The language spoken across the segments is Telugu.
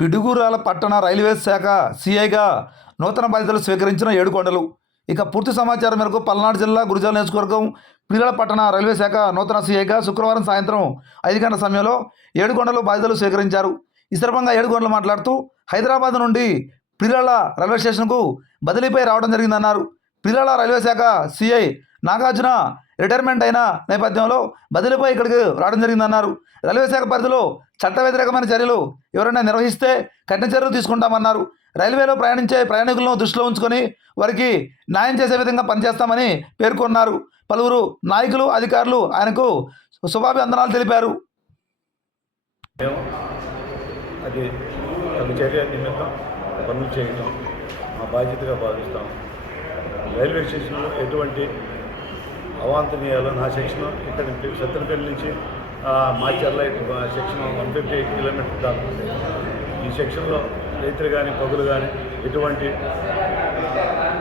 పిడుగురాల పట్టణ రైల్వే శాఖ సిఐగా నూతన బాధ్యతలు స్వీకరించిన ఏడుకొండలు. ఇక పూర్తి సమాచారం మేరకు పల్నాడు జిల్లా గురుజాల నియోజకవర్గం పిల్లల పట్టణ రైల్వే శాఖ నూతన సీఐగా శుక్రవారం సాయంత్రం ఐదు గంటల సమయంలో ఏడుకొండలు బాధ్యతలు స్వీకరించారు. ఈ సందర్భంగా ఏడుకొండలు మాట్లాడుతూ హైదరాబాద్ నుండి పిల్లల రైల్వే స్టేషన్కు బదిలీపై రావడం జరిగిందన్నారు. పిల్లల రైల్వే శాఖ సిఐ నాగార్జున రిటైర్మెంట్ అయిన నేపథ్యంలో బదిలీపై ఇక్కడికి రావడం జరిగిందన్నారు. రైల్వే శాఖ పరిధిలో చట్ట వ్యతిరేకమైన చర్యలు ఎవరైనా నిర్వహిస్తే కఠిన చర్యలు తీసుకుంటామన్నారు. రైల్వేలో ప్రయాణించే ప్రయాణికులను దృష్టిలో ఉంచుకొని వారికి న్యాయం చేసే విధంగా పనిచేస్తామని పేర్కొన్నారు. పలువురు నాయకులు అధికారులు ఆయనకు శుభాభివందనాలు తెలిపారు. అది తగు చర్య నిమిత్తం పనులు చేయడం మా బాధ్యతగా భావిస్తాం. రైల్వే స్టేషన్లో ఎటువంటి అవాంతనీయాలు నా సెక్షన్ ఇక్కడ నుంచి సత్తెనపల్లి నుంచి మాచర్ల ఇటు section one fifty eight kilometre దాకా ఈ సెక్షన్లో రైతులు కానీ పగులు కానీ ఎటువంటి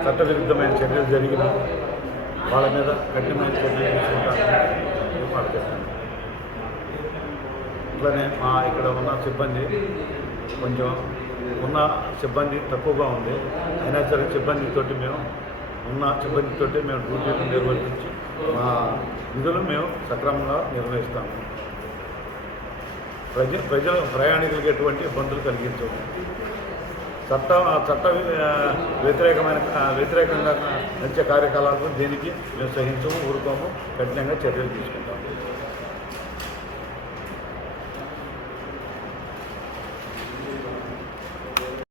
చట్టవిరుద్ధమైన చర్యలు జరిగిన వాళ్ళ మీద కఠినమైన చర్యలు తీసుకుంటాను అట్లనే మా ఇక్కడ ఉన్న సిబ్బంది కొంచెం ఉన్న సిబ్బంది తక్కువగా ఉంది. అయినా సరే సిబ్బందితోటి మేము ఉన్న సిబ్బందితోటి మేము డ్యూటీలు నిర్వహించి మా విధులు మేము సక్రమంగా నిర్వహిస్తాము. ప్రజ ప్రజ ప్రయాణికులకు ఎటువంటి ఇబ్బందులు కలిగించవు. చట్ట చట్ట వ్యతిరేకమైన వ్యతిరేకంగా నడిచే కార్యకలాపాలు దీనికి? మేము సహించము ఊరుకోము కఠినంగా చర్యలు తీసుకుంటాము.